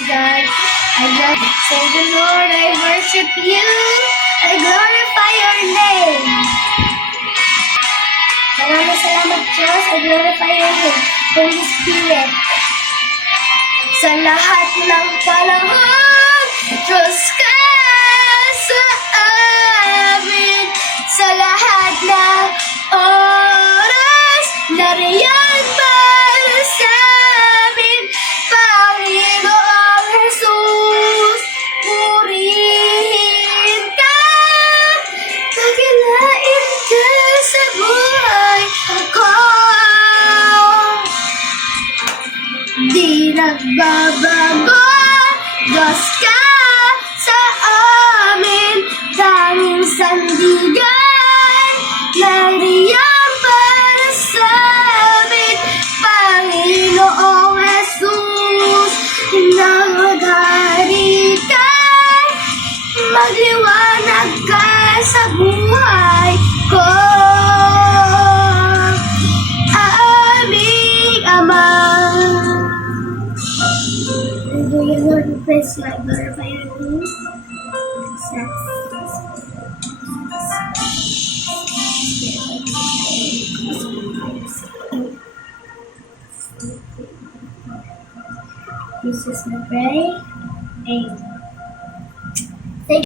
God, I just say the Lord, I worship you, I glorify your name. Maraming salamat, Diyos, I glorify your name, Holy Spirit. Sa lahat ng panahon, Diyos ka sa amin. Sa lahat ng oras, nariyan para sa amin. Panginoong Jesus, purihin ka. Kagilain ka sa buhay ko. Di nagbabago, Diyos ka sa amin, tanging sandigan, nariyan para sa amin, Panginoong Jesus, naghari ka, magliwanag ka sa buhay ko. Aming Ama. Hallelujah, Lord, we praise you, I glorify your name. Jesus, we pray. Amen.